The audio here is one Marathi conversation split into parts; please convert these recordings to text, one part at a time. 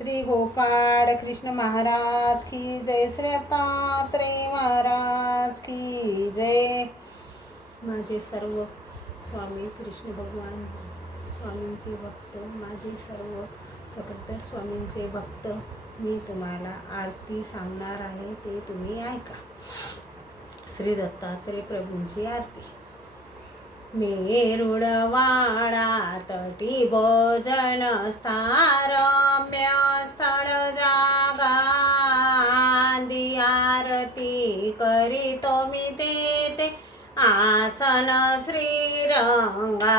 श्री गोपाळ कृष्ण महाराज की जय श्री दत्तात्रय महाराज की जय. माझे सर्व स्वामी कृष्ण भगवान स्वामींचे भक्त माझे सर्व चक्रधर स्वामींचे भक्त मी तुम्हाला आरती सांगणार आहे ते तुम्ही ऐका. श्री दत्तात्रय प्रभूंची आरती. मेरुडवाडा तटी भोजन स्थारम्य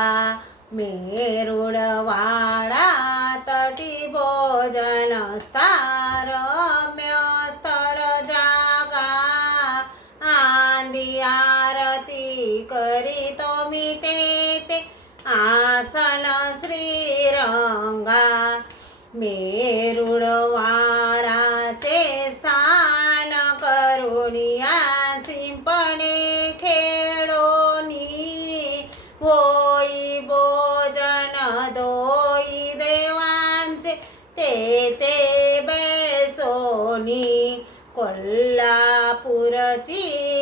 श्रीरंगा मेरुडवाडा तटी भोजन स्थारम्य स्थळ जागा आंदी आरती करीतो मी ते ते आसन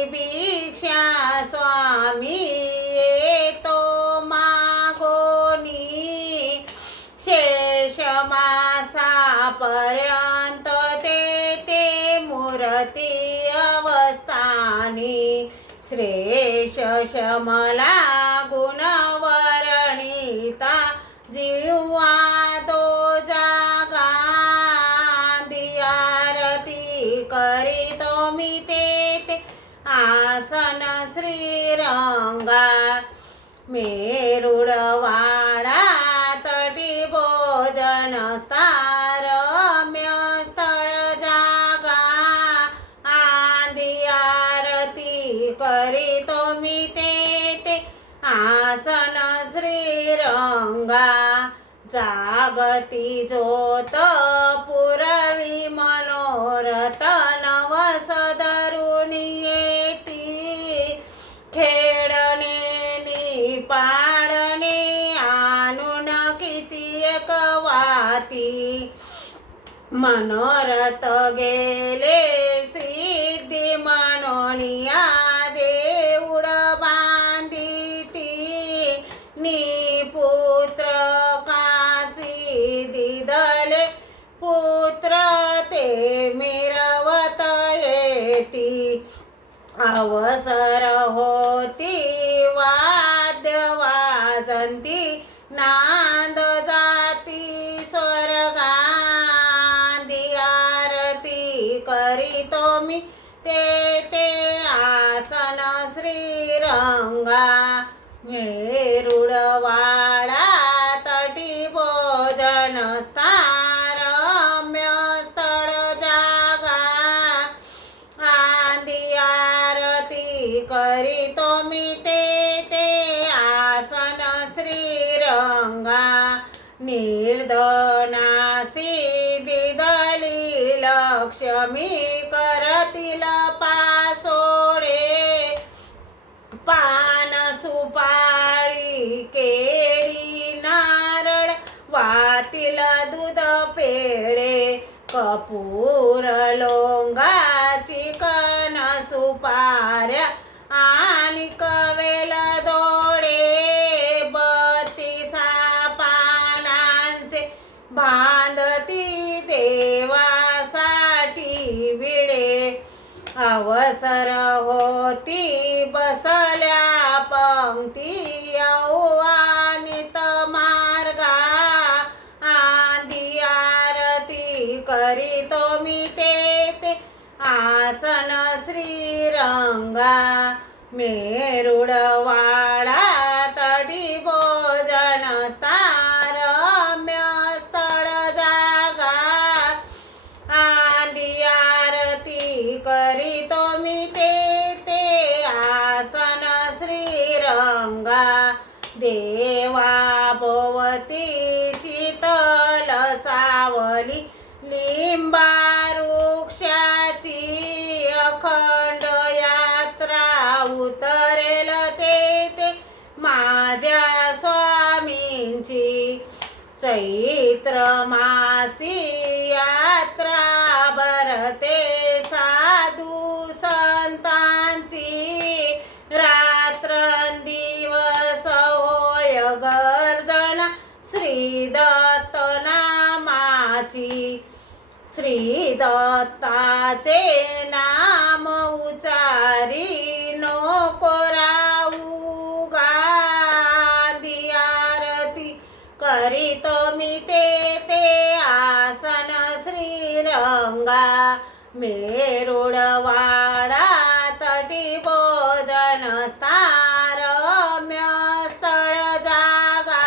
ની ભિક્ષા સ્વામી તો માગોની શેષમાસા પર્યંત તે તે મૂર્તિ અવસ્થાની શ્રેષ્ઠ શમલા ગુણવરણીતા જીવવા કરી તો મિતે मेरुडवाडा तटी भोजन स्थारम्य स्थळ जागा आदी आरती करीतो मी ते ते आसन श्रीरंगा जागती ज्योत पुरवी वाती मनोरथ गेले सिद्धी मनोनिया देऊळ बांधिती. निपुत्र काशी दिदले. पुत्र ते मिरवत येती. अवसर होती वाद्य वाजंती. नांद मेरुडवाडा तटी भोजन स्थारम्य स्थळ जागा आदी आरती करीतो मी ते ते आसन श्रीरंगा निर्धनासी दिदली लक्ष्मी करतील कपूर लोंगाची कण सुपाऱ्या आणि कवेल दोडे बतीसा पानांचे बांधती देवासाठी विडे. अवसर होती बसा करीतो मी ते आसन श्रीरंगा मेरुडवाडा तटी भोजन स्थारम्य स्थळ जागा. आदी आरती करीतो मी ते ते आसन श्रीरंगा. देवा भोवती शीतल सावली चैत्रमासी यात्रा भरते साधु संतांची। रात्रंदिवस होय गर्जन श्री दत्त नामाची श्री दत्ताचे भोजन स्थारम्य स्थळ जागा.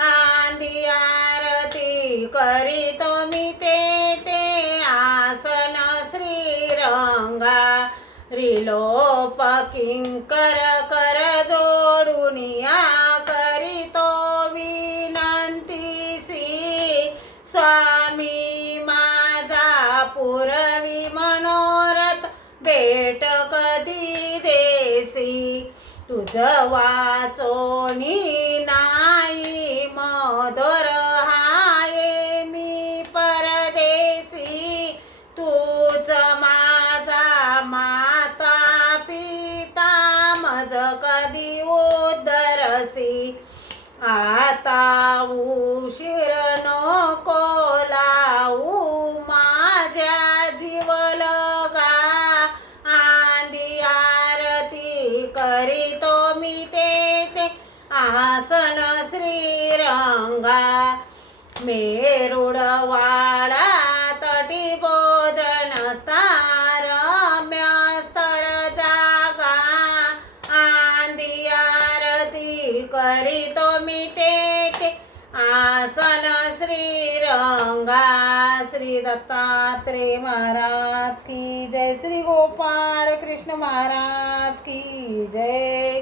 आंदी आरती करीतो मी ते ते आसन श्रीरंगा. रिलोप किंकर कर जोडून या विनंती विनंतीसी स्वामी. माझा पुरवी मनोरथ भेट देसी तुझ वाचोनी नाही मधुर. मेरुडवाडा तटी भोजन स्थारम्य स्थळ जागा आंदी आरती करीतो मी ते ते आसन श्रीरंगा श्री दत्तात्रे महाराज की जय. श्री गोपाळ कृष्ण महाराज की जय.